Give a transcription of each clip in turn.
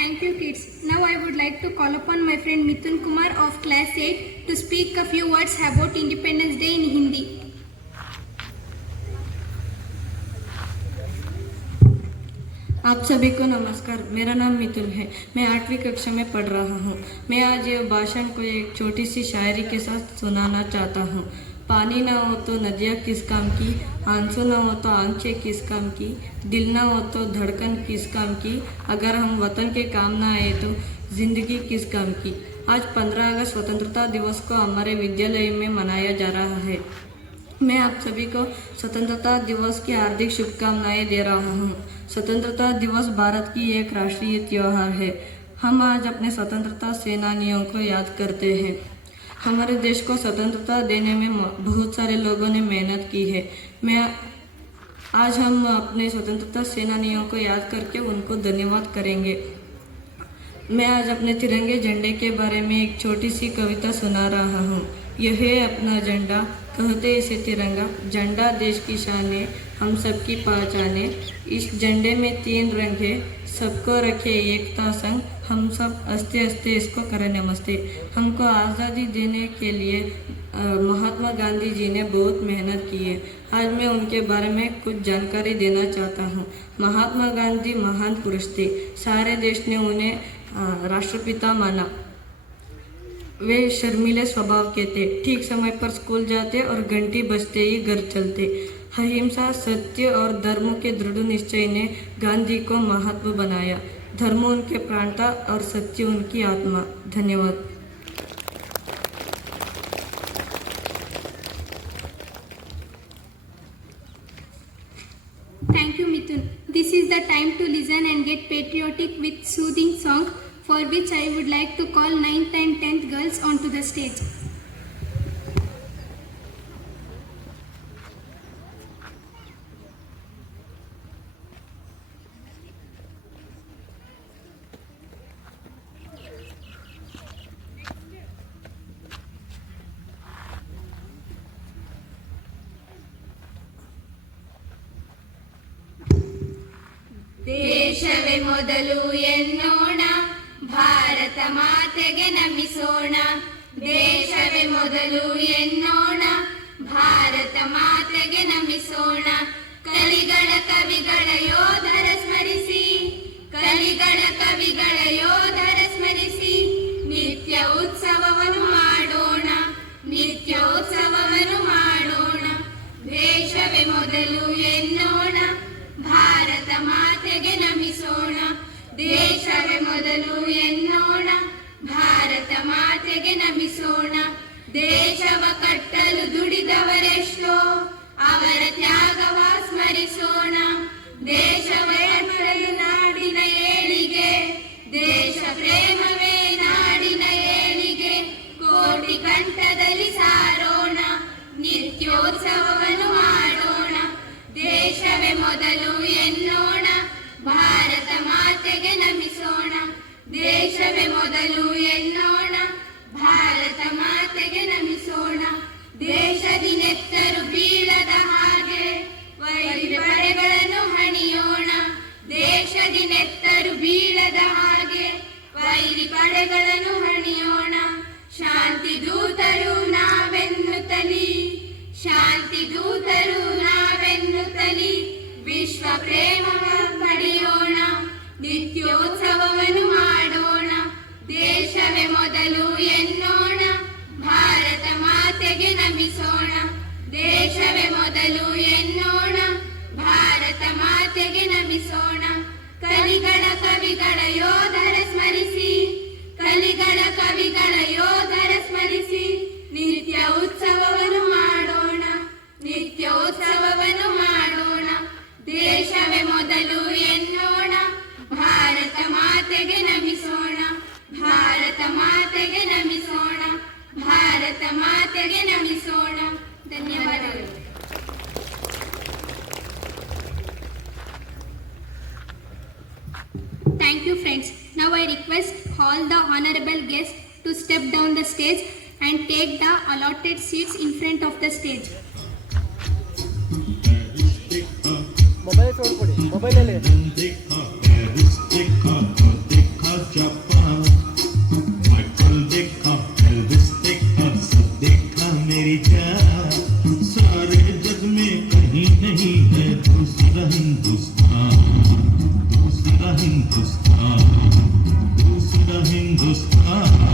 Thank you, kids. Now I would like to call upon my friend Mithun Kumar of class 8 to speak a few words about Independence Day in Hindi. आप सभी को नमस्कार। मेरा नाम मिथुन है। मैं 8वीं कक्षा में पढ़ रहा हूँ। मैं आज ये भाषण को एक छोटी सी शायरी के साथ सुनाना चाहता हूँ। पानी ना हो तो नदियाँ किस काम की, आंसू ना हो तो आंखें किस काम की, दिल ना हो तो धड़कन किस काम की, अगर हम वतन के काम ना आए तो जिंदगी किस काम की। आज 15 अगस्त स्वतंत्रता दिवस को हमारे विद्यालय में मनाया जा रहा है। मैं आप सभी को स्वतंत्रता दिवस की हार्दिक शुभकामनाएं दे रहा हूँ। स्वतंत्रता दिवस भारत की एक राष्ट्रीय त्योहार है। हम आज अपने स्वतंत्रता सेनानियों को याद करते हैं। हमारे देश को स्वतंत्रता देने में बहुत सारे लोगों ने मेहनत की है। आज हम अपने स्वतंत्रता सेनानियों को याद करके उनको धन्यवाद करेंगे। मैं आज अपने तिरंगे झंडे के बारे में एक छोटी सी कविता सुना रहा हूँ। यह है अपना झंडा, कहते इसे तिरंगा, झंडा देश की शान है, हम सबकी पहचान है। इस झंडे में 3 रंग है, सबको रखे एकता संग, हम सब हंसते हंसते इसको करें नमस्ते। हमको आज़ादी देने के लिए महात्मा गांधी जी ने बहुत मेहनत की है। आज मैं उनके बारे में कुछ जानकारी देना चाहता हूँ। महात्मा गांधी महान पुरुष थे। सारे देश ने उन्हें राष्ट्रपिता माना। वे शर्मीले स्वभाव के थे। ठीक समय पर स्कूल जाते और घंटी बजते ही घर चलते। अहिंसा, सत्य और धर्म के दृढ़ निश्चय ने गांधी को महात्मा बनाया। धर्म उनके प्राण था और सत्य उनकी आत्मा। धन्यवाद। Thank you, Mithun. This is the time to listen and get patriotic with soothing song, for which I would like to call 9th and 10th girls onto the stage. ದೇಶವೇ ಮೊದಲು ಎನ್ನೋಣ, ಭಾರತ ಮಾತೆಗೆ ನಮಿಸೋಣ. ದೇಶವೇ ಮೊದಲು ಎನ್ನೋಣ, ಭಾರತ ಮಾತೆಗೆ ನಮಿಸೋಣ. ಕಲಿಗಳ ಕವಿಗಳ ಯೋಧರ ಸ್ಮರಿಸಿ, ಕಲಿಗಳ ಕವಿಗಳ ಯೋಧರ ಸ್ಮರಿಸಿ, ನಿತ್ಯ ಉತ್ಸವವನ್ನು ಮಾಡೋಣ, ನಿತ್ಯ ಉತ್ಸವವನ್ನು ಮಾಡೋಣ. ದೇಶವೇ ಮೊದಲು ಎನ್ನೋಣ, ಭಾರತ ಮಾತೆಗೆ ನಮಿಸೋಣ. ದೇಶವೇ ಮೊದಲು ಎನ್ನೋಣ, ಭಾರತ ಮಾತೆಗೆ ನಮಿಸೋಣ. ದೇಶವ ಕಟ್ಟಲು ದುಡಿದವರೆಷ್ಟೋ, ಅವರ ತ್ಯಾಗವ ಸ್ಮರಿಸೋಣ. ದೇಶವೇ ಮರೆಯು ನಾಡಿನ ಏಳಿಗೆ, ದೇಶ ಪ್ರೇಮವೇ ನಾಡಿನ ಏಳಿಗೆ. ಕೋಟಿ ಕಂಠದಲ್ಲಿ ಸಾರೋಣ, ನಿತ್ಯೋತ್ಸವವನ್ನು ಮಾಡೋಣ. ದೇಶವೇ ಮೊದಲು ಎನ್ನೋಣ, ಭಾರತ ಮಾತೆಗೆ ನಮಿಸೋಣ. ದೇಶವೇ ಮೊದಲು ಎನ್ನೋಣ, ಭಾರತ ಮಾತೆಗೆ ನಮಿಸೋಣ. ದೇಶದಿನೆತ್ತರು ಬೀಳದ ಹಾಗೆ ವೈರಿ ಪಡೆಗಳನ್ನು ಹಣಿಯೋಣ. ದೇಶದಿನೆತ್ತರು ಬೀಳದ ಹಾಗೆ ವೈರಿ ಪಡೆಗಳನ್ನು ಹಣಿಯೋಣ. ಶಾಂತಿ ದೂತರು ನಾವೆನ್ನುತ್ತಲಿ, ಶಾಂತಿ ದೂತರು ನಾವೆನ್ನುತ್ತಲಿ, ವಿಶ್ವ ಪ್ರೇಮವ ಪಡೆಯೋಣ, ನಿತ್ಯೋತ್ಸವವನ್ನು ಮಾಡೋಣ. ದೇಶವೇ ಮೊದಲು ಎನ್ನೋಣ, ಭಾರತ ಮಾತೆಗೆ ನಮಿಸೋಣ. ದೇಶವೇ ಮೊದಲು ಎನ್ನೋಣ, ಭಾರತ ಮಾತೆಗೆ ನಮಿಸೋಣ. ಕಲಿಗಳ ಕವಿಗಳ ಯೋಧರ ಸ್ಮರಿಸಿ, ಕಲಿಗಳ ಕವಿಗಳ ಯೋಧರ ಸ್ಮರಿಸಿ, ನಿತ್ಯ ಉತ್ಸವವನ್ನು ಮಾಡೋಣ, ನಿತ್ಯ ಉತ್ಸವವನ್ನು ಮಾಡೋಣ. ದೇಶವೇ ಮೊದಲು ಎನ್ನೋಣ, ಭಾರತ ಮಾತೆಗೆ ನಮಿಸೋಣ, ಭಾರತ ಮಾತೆಗೆ ನಮಿಸೋಣ, ಭಾರತ ಮಾತೆಗೆ ನಮಿಸೋಣ. ಧನ್ಯವಾದಗಳು. Thank you, friends. Now I request all the honorable guests to step down the stage and take the allotted seats in front of the stage. Mobile ತೋಡ್ಕೊಡಿ, ಮೊಬೈಲಲ್ಲಿ देखा जापान, माइकल देखा, एल्विस देखा, सब देखा मेरी जान। सारे जग में कहीं नहीं है दूसरा हिंदुस्तान, दूसरा हिंदुस्तान, दूसरा हिंदुस्तान।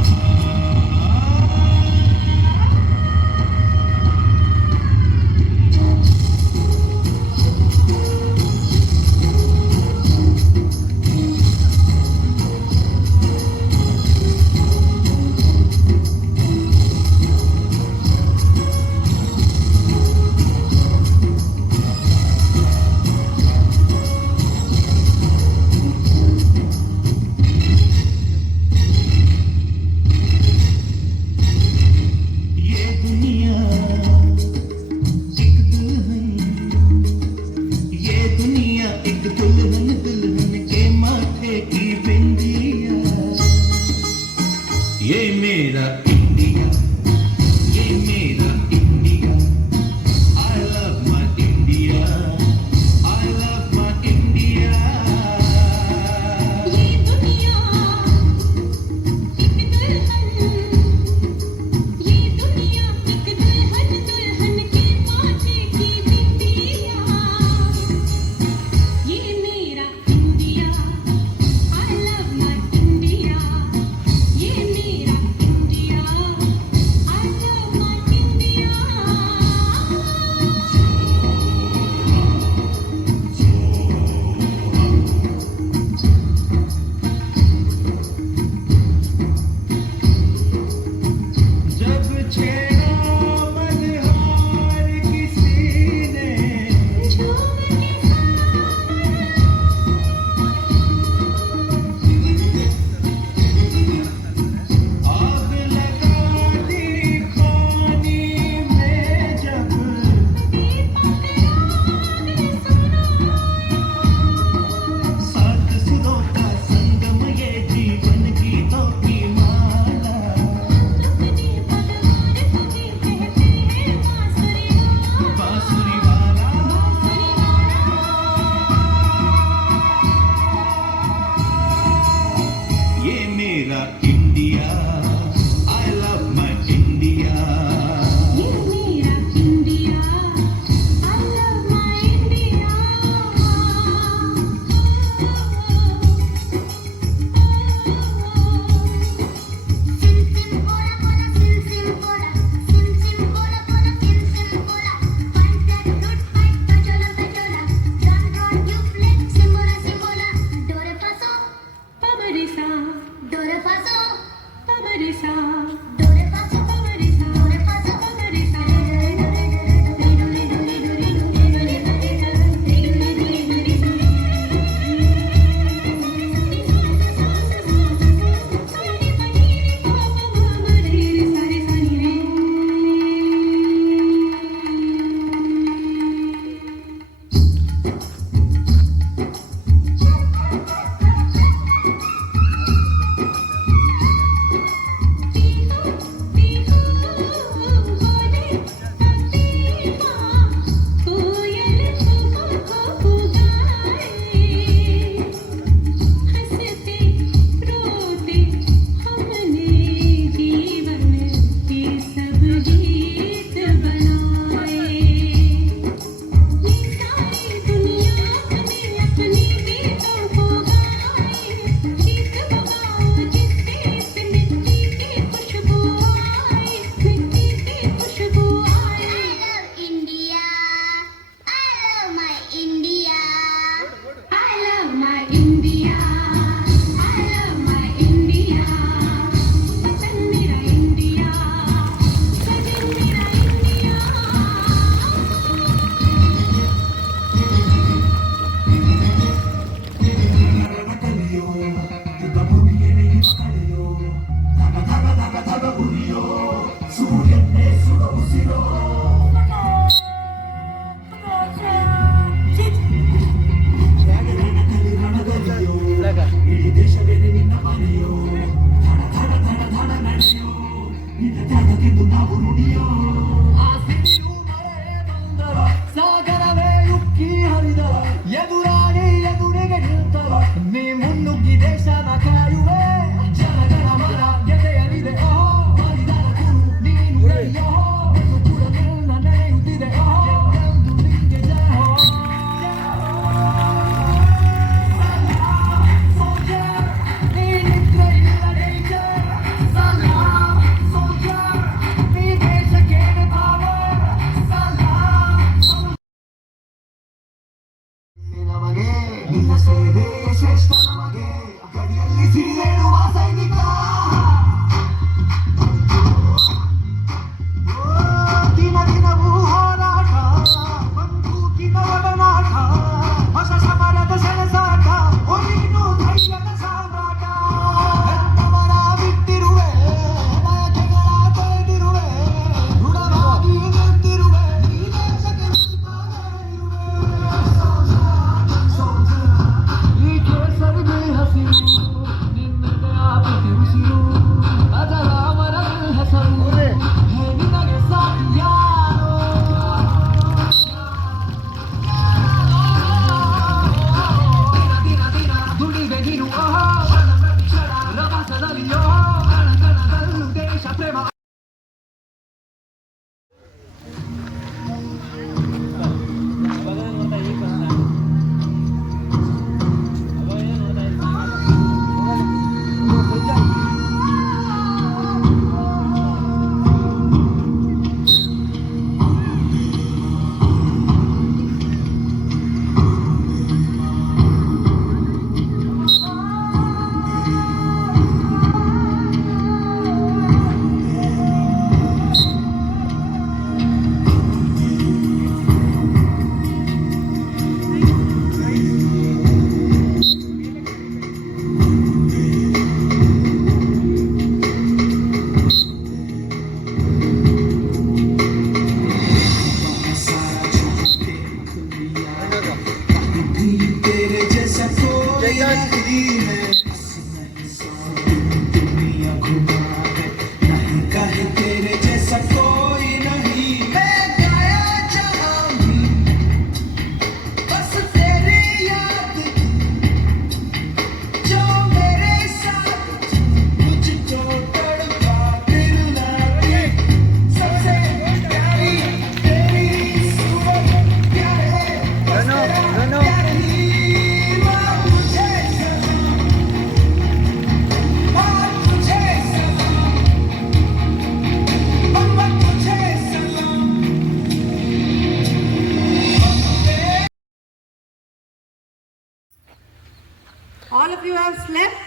Have slept?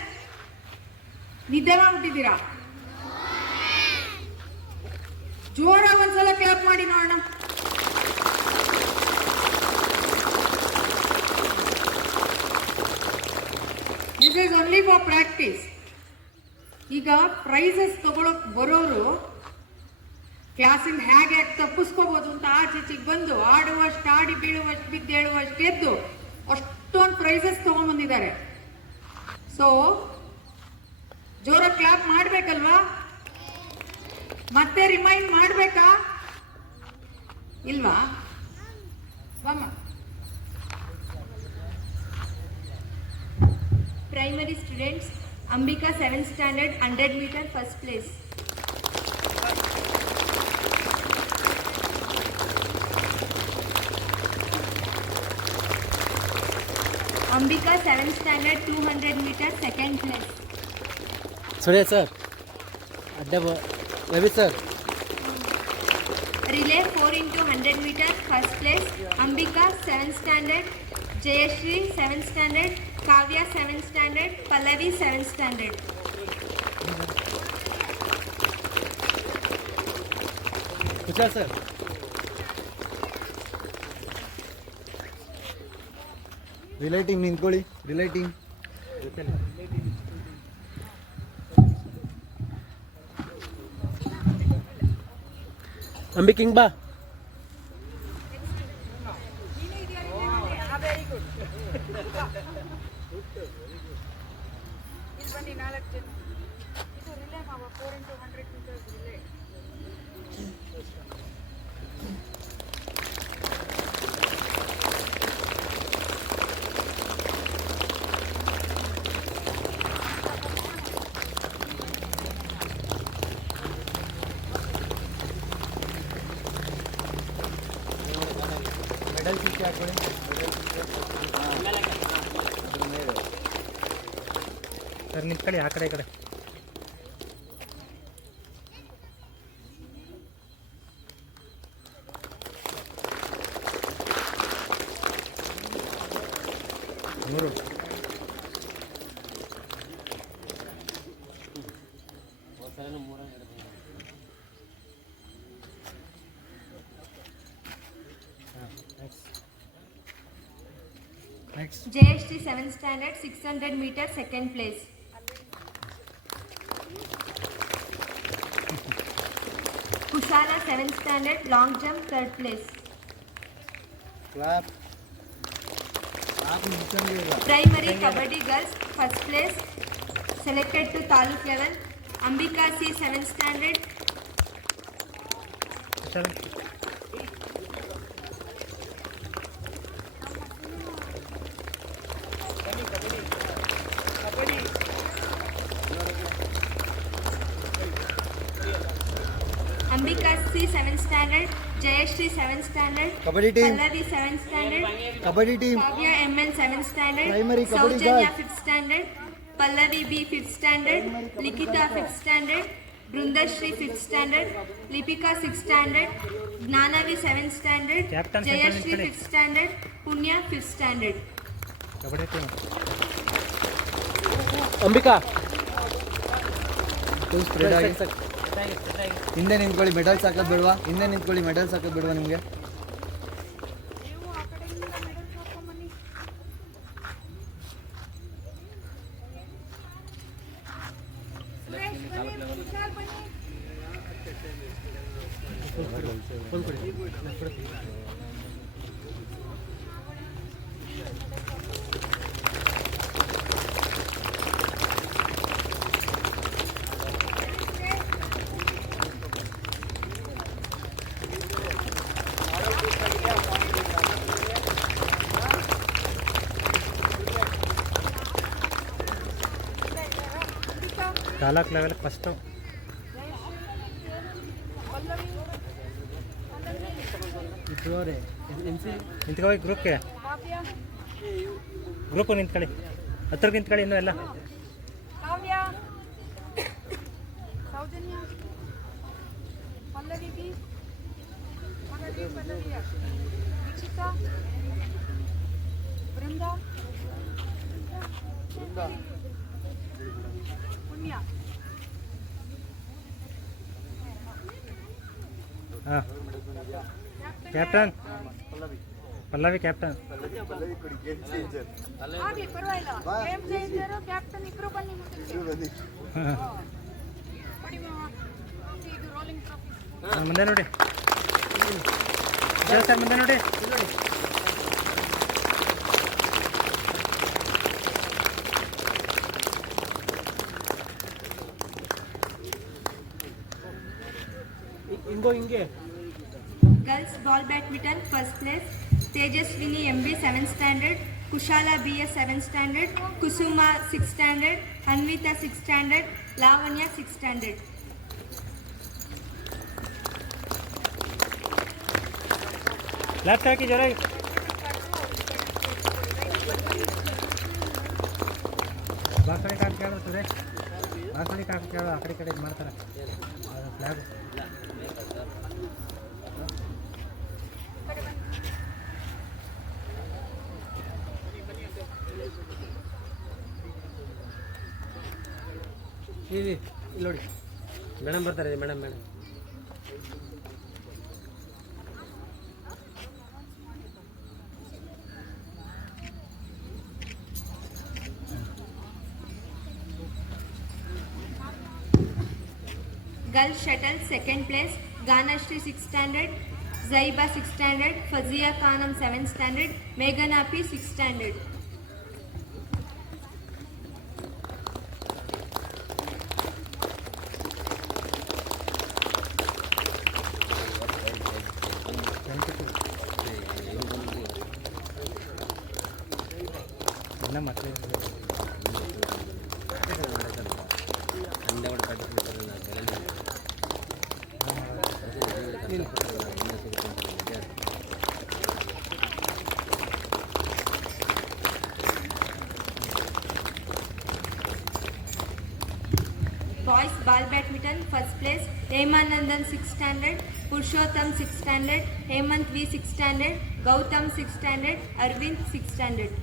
ನಿದ್ದೆ ಮಾಡ್ಬಿಟ್ಟಿದ್ದೀರಾ? ಜೋರಾಗಿ ಒಂದ್ಸಲ ಕ್ಲಾಪ್ ಮಾಡಿ ನೋಡೋಣ. This is only for practice. ಈಗ ಪ್ರೈಸಸ್ ತಗೊಳಕ್ ಬರೋರು ಕ್ಲಾಸಿಂದ ಹೇಗೆ ತಪ್ಪಿಸ್ಕೋಬಹುದು ಅಂತ ಆಚೀಚೆಗೆ ಬಂದು ಆಡುವಷ್ಟು ಆಡಿ ಬೀಳುವಷ್ಟು ಬಿದ್ದೇಳುವಷ್ಟು ಎದ್ದು ಅಷ್ಟೊಂದು ಪ್ರೈಸಸ್ ತಗೊಂಡ್ಬಂದಿದ್ದಾರೆ. ಸೊ ಜೋರ ಕ್ಲಾಪ್ ಮಾಡ್ಬೇಕಲ್ವಾ? ಮತ್ತೆ ರಿಮೈಂಡ್ ಮಾಡ್ಬೇಕಾ ಇಲ್ವಾ? ಬಮ್ಮ. Primary students, Ambika 7th standard 100 meter first place. Ambika 7th standard 200 meter second place. सुनिए सर अड्डा रवि सर Relay 4 into 100 meter first place. Ambika 7th standard, Jayashri 7th standard, Kavya 7th standard, Pallavi 7th standard. कुछ sir relating ನಿಂತ್ಕೊಳ್ಳಿ. ರಿಲೇಟಿಂಗ್ अंबी किंग बा सर निंत्कड़ी आ कड़े कड़े Nuru Jayashri 7th standard 600 meter second place. Kushala 7th standard long jump third place. Clap clap ನಿಂತ್ಕೊಂಡಿಲ್ಲ. Primary Kabaddi girls first place selected to taluk level. Ambika C 7th standard. चल Ambika C 7th standard, Jayashri 7th standard, kabaddi team Pallavi 7th standard, kabaddi team Kavya MN 7th standard, Primary Kabaddi Saujanya girls. 5th standard, Pallavi B 5th standard, Likita 5th standard, Brundashri 5th standard, Lipika 6th standard, Gnanavi 7th standard, Captain Jayashri Central 5th standard, Punya 5th standard. Kabaddi टीम Ambika full spread ಆಗಿ ಹಿಂದೆ ನಿಂತ್ಕೊಳ್ಳಿ. ಮೆಡಲ್ಸ್ ಹಾಕೋದು ಬಿಡುವ? ಹಿಂದೆ ನಿಂತ್ಕೊಳ್ಳಿ. ಮೆಡಲ್ಸ್ ಹಾಕೋದು ಬಿಡುವ ನಿಮಗೆ? तालूक लेवल फस्ट ನಿಂತ್ಕೊಳ್ಳಿ ಗ್ರೂಪ್ಗೆ ಗ್ರೂಪ್ ನಿಂತ್ಕೊಳ್ಳಿ ಹತ್ರಕ್ಕೆ ನಿಂತ್ಕೊಳ್ಳಿ ಇನ್ನೂ ಎಲ್ಲ ಕಾವ್ಯ, ಸೌಜನ್ಯ, ಪಲ್ಲವಿ ಬಿ, ಪಲ್ಲವಿಯ, ದೀಕ್ಷಿತಾ, ಬೃಂದ, ಪುಣ್ಯ. ಹಾಂ ಕ್ಯಾಪ್ಟನ್ ಪಲ್ಲವಿ ಕ್ಯಾಪ್ಟನ್. ಆಗ್ಲಿ ಪರವಾಗಿಲ್ಲ. ಗೇಮ್ ಚೇಂಜರು ಕ್ಯಾಪ್ಟನ್ ಇಬ್ರು ಬನ್ನಿ ಮುಂದಕ್ಕೆ. ಹಾಂ ಕೊಡಿ ಮಾವ. ಇದು ರೋಲಿಂಗ್ ಟ್ರಾಫಿ. ಮುಂದೆ ನೋಡಿ ಸರ್, ಮುಂದೆ ನೋಡಿ. ಹಿಂಗೆ Girls ball badminton first place. Tejaswini MB 7th standard, Kushala BS 7th standard, Kusuma 6th standard, Anvita 6th standard, Lavanya 6th standard. Left ಹಾಕಿ ಜೋರಾಗಿ. ಬಾಸಣಿ ಕಾಕು ಕೇಳಿಸ್ತದೆ. ಬಾಸಣಿ ಕಾಕು ಕೇಳೋ ಆ ಕಡೆ ಇದು ಮಾಡ್ತಾರೆ ಫ್ಲ್ಯಾಗ್. ಇಲ್ಲಿ ನೋಡಿ ಮೇಡಮ್ ಬರ್ತಾರೆ. Madam Girls shuttle second place, Ganashri 6th standard, Zaiba 6th standard, Fazia Khanam 7th standard, Meghanapi 6th standard. ಎಲ್ಲ ಮತ್ತೆ Boys ball badminton first place, Hemanandan 6th standard, Purushottam 6th standard, Hemant V 6th standard, Gautam 6th standard, Arvind 6th standard.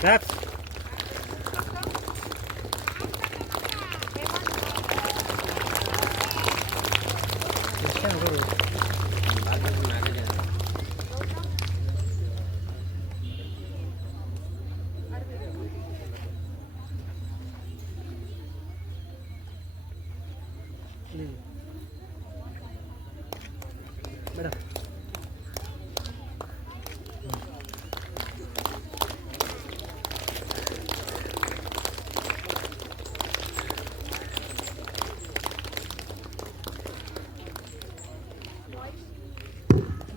Claps. ಎಷ್ಟು ಹುಡುಗರು madam.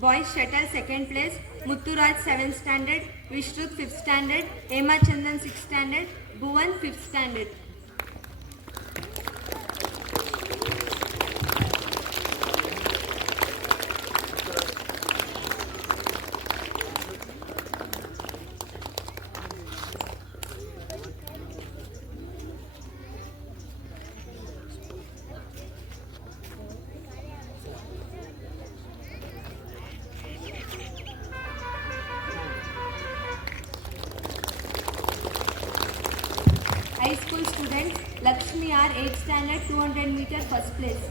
Boys shuttle second place, Mutturaj 7th standard, Vishrut 5th standard, Hema Chandan 6th standard, Bhuvan 5th standard. High school students, Lakshmi R 8th standard, 200 meter first place.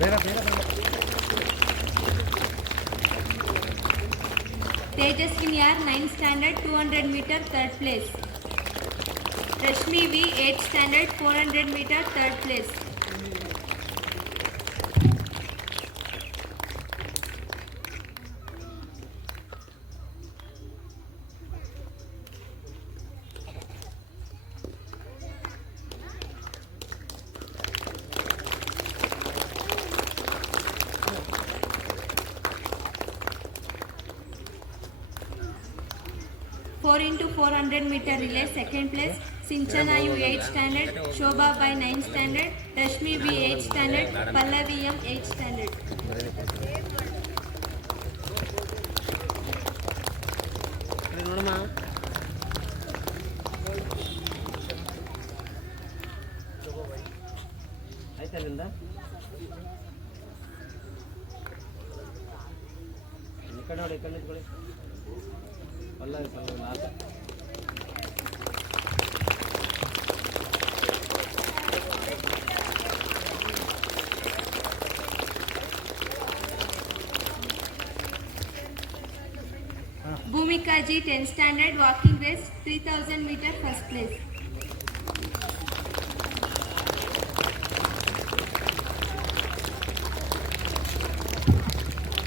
ಬೇಗ ಬೇಗ ಬೇಗ. Tejaswini R 9th standard, 200 meter third place. Rashmi V 8th standard, 400 meter third place. Four into 400 meter relay second place, Sinchana U 8th standard, Shobha by 9th standard, Rashmi V 8th standard, Pallavi M 8th standard. ನೋಡಮ್ಮ. ಆಯ್ತಾ ಅಲ್ಲಿಂದ ಕಡೆ ನೋಡಿ ಈ ಕಡೆ ನಿಂತ್ಕೊಳ್ಳಿ Pallavi last Bhumika G 10th standard walking race 3000 meter first place.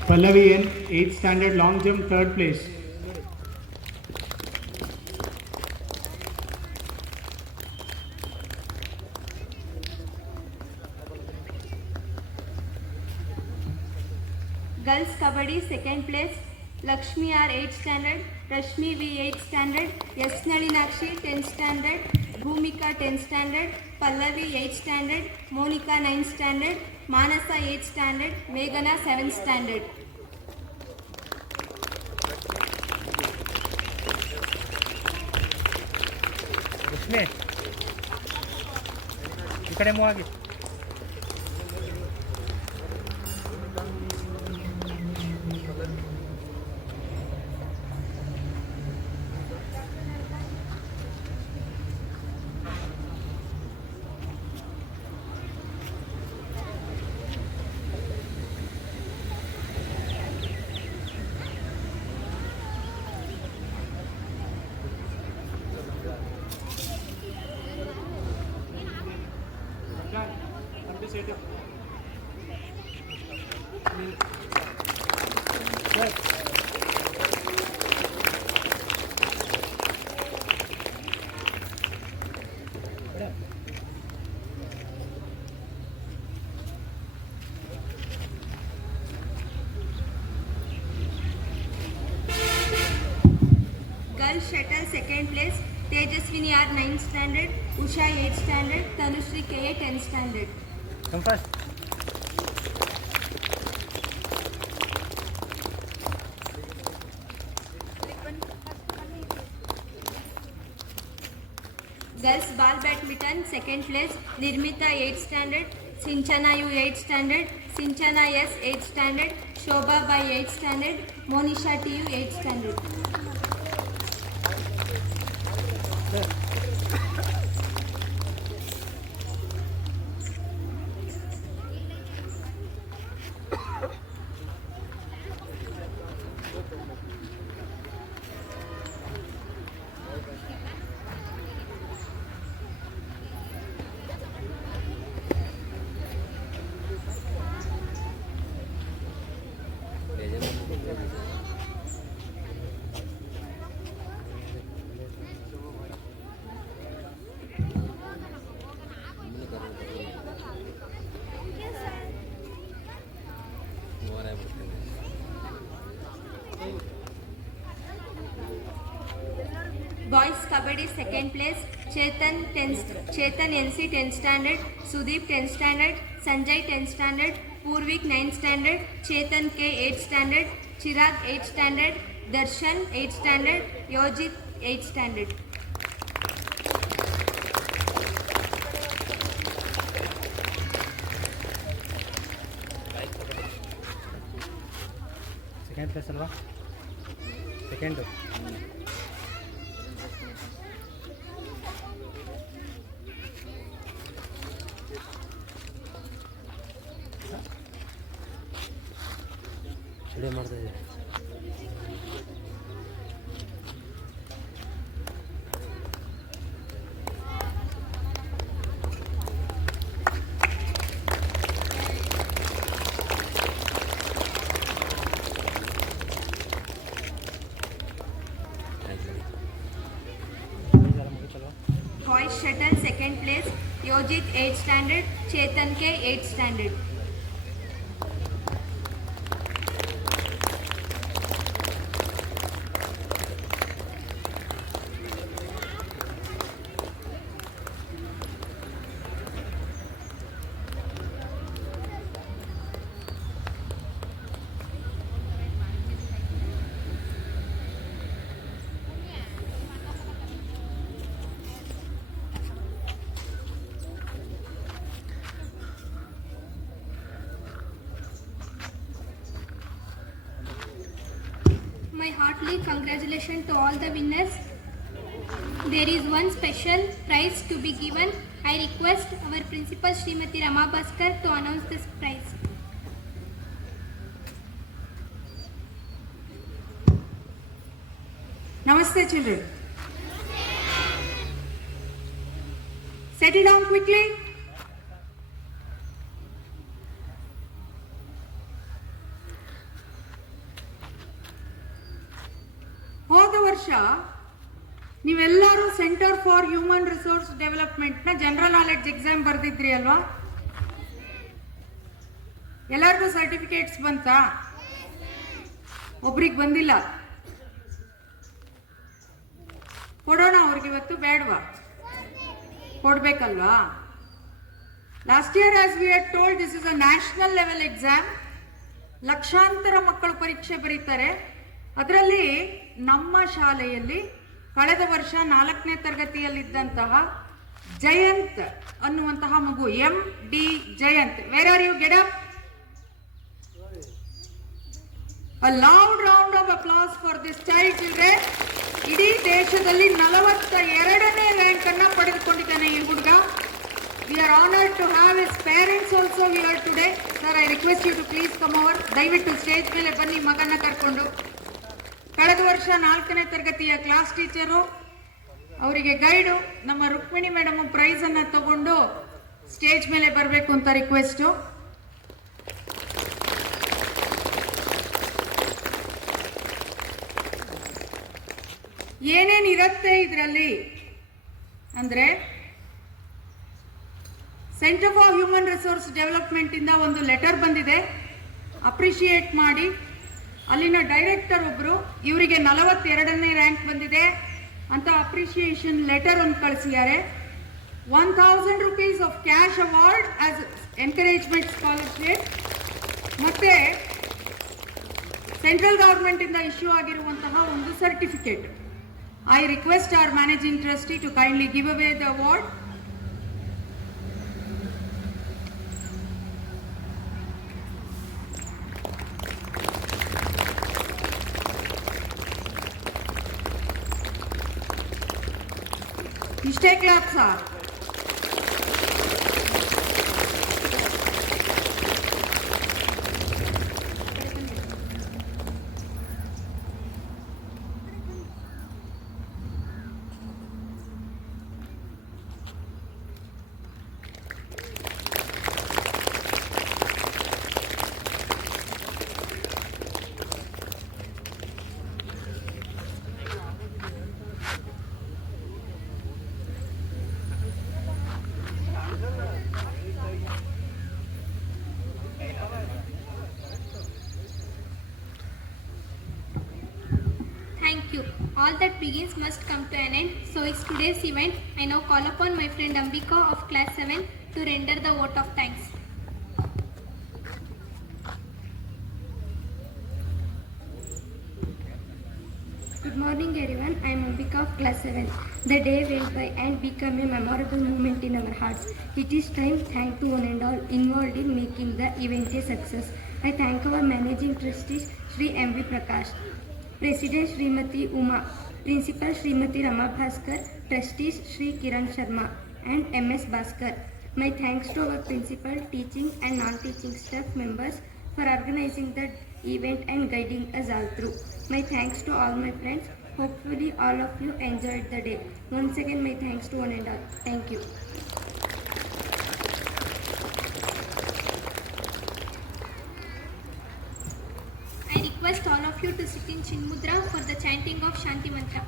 Pallavi N 8th standard long jump third place. Girls Kabaddi second place. Lakshmi R 8th standard, Rashmi V 8th standard, S Nalinakshi 10th standard, Bhumika 10th standard, Pallavi 8th standard, Monica 9th standard, Manasa 8th standard, Meghana 7th standard. Rashmi ಈ ಕಡೆ ಮೂವ್ ಆಗಿ Girls shuttle second place, Tejaswini R 9th standard, Usha 8th standard, Tanushri K 10th standard. Come fast Girls ball badminton second place, Nirmita 8th standard, Sinchana U 8th standard, Sinchana S 8th standard, Shobha by 8th standard, Monisha T U 8th standard. Boys Kabaddi second place, Chetan NC 10th standard, Sudeep 10th standard, Sanjay 10th standard, Purvik 9th standard, Chetan K 8th standard, Chirag 8th standard, Darshan 8th standard, Yojit 8th standard. Second place ಅಲ್ವಾ second video ಮಾಡ್ತಾ ಇದ್ದೀವಿ Boys shuttle second place, Yojit 8th standard, Chetan K 8th standard. heartily congratulations to all the winners. There is one special prize to be given. I request our principal Srimati Rama Bhaskar to announce this prize. Namaste, children. Settle down quickly. ಹೋದ ವರ್ಷ ನೀವೆಲ್ಲರೂ centre for human resource ಡೆವಲಪ್ಮೆಂಟ್ನ general knowledge exam ಬರೆದಿದ್ರಿ ಅಲ್ವಾ? ಎಲ್ಲರಿಗೂ ಸರ್ಟಿಫಿಕೇಟ್ಸ್ ಬಂತಾ? ಒಬ್ರಿಗೆ ಬಂದಿಲ್ಲ. ಕೊಡೋಣ ಅವ್ರಿಗೆ ಇವತ್ತು, ಬೇಡವಾ? ಕೊಡ್ಬೇಕಲ್ವಾ? Last year as we had told, this is a national level exam. ಲಕ್ಷಾಂತರ ಮಕ್ಕಳು ಪರೀಕ್ಷೆ ಬರೀತಾರೆ. ಅದರಲ್ಲಿ ನಮ್ಮ ಶಾಲೆಯಲ್ಲಿ ಕಳೆದ ವರ್ಷ 4ನೇ ತರಗತಿಯಲ್ಲಿದ್ದಂತಹ ಜಯಂತ್ ಅನ್ನುವಂತಹ ಮಗು, MD Jayant, where are you? Get up. A loud round of applause for this child, children. ಇಡೀ ದೇಶದಲ್ಲಿ 42ನೇ ರ್ಯಾಂಕ್ ಅನ್ನ ಪಡೆದುಕೊಂಡಿದ್ದಾನೆ ಈ ಹುಡುಗ. We are honored to have his parents also here today. Sir, I request you to please come over. ದಯವಿಟ್ಟು ಸ್ಟೇಜ್ ಮೇಲೆ ಬನ್ನಿ ಮಗನ ಕರ್ಕೊಂಡು. ಕಳೆದ ವರ್ಷ 4ನೇ ತರಗತಿಯ ಕ್ಲಾಸ್ ಟೀಚರು, ಅವರಿಗೆ ಗೈಡು ನಮ್ಮ ರುಕ್ಮಿಣಿ ಮೇಡಮ್ ಪ್ರೈಸ್ ಅನ್ನ ತಗೊಂಡು ಸ್ಟೇಜ್ ಮೇಲೆ ಬರಬೇಕು ಅಂತ ರಿಕ್ವೆಸ್ಟು. ಏನೇನಿರುತ್ತೆ ಇದರಲ್ಲಿ ಅಂದರೆ, centre for human resource development ಇಂದ ಒಂದು ಲೆಟರ್ ಬಂದಿದೆ, ಅಪ್ರಿಷಿಯೇಟ್ ಮಾಡಿ. ಅಲ್ಲಿನ ಡೈರೆಕ್ಟರ್ ಒಬ್ಬರು ಇವರಿಗೆ 42ನೇ ರ್ಯಾಂಕ್ ಬಂದಿದೆ ಅಂತ ಅಪ್ರಿಷಿಯೇಷನ್ ಲೆಟರ್ ಒಂದು ಕಳಿಸಿದ್ದಾರೆ. 1000 rupees of cash award as encouragement scholarship, ಮತ್ತೆ ಸೆಂಟ್ರಲ್ ಗವರ್ಮೆಂಟ್ ಇಂದ ಇಶ್ಯೂ ಆಗಿರುವಂತಹ ಒಂದು certificate. I request our managing trustee to kindly give away the award. Ishte clap, sir. Thank you. All that begins must come to an end. So is today's event. I now call upon my friend Ambika of class 7 to render the vote of thanks. Good morning everyone. I am Ambika of class 7. The day went by and became a memorable moment in our hearts. It is time thank to one and all involved in making the event a success. I thank our managing trustees Shri M.V. Prakash, President Srimati Uma, Principal Srimati Rama Bhaskar, Trustees Shri Kiran Sharma and MS Bhaskar. My thanks to our principal, teaching and non-teaching staff members for organizing the event and guiding us all through. My thanks to all my friends. Hopefully all of you enjoyed the day. Once again my thanks to one and all. Thank you. I request all of you to sit in Chinmudra for the chanting of Shanti Mantra.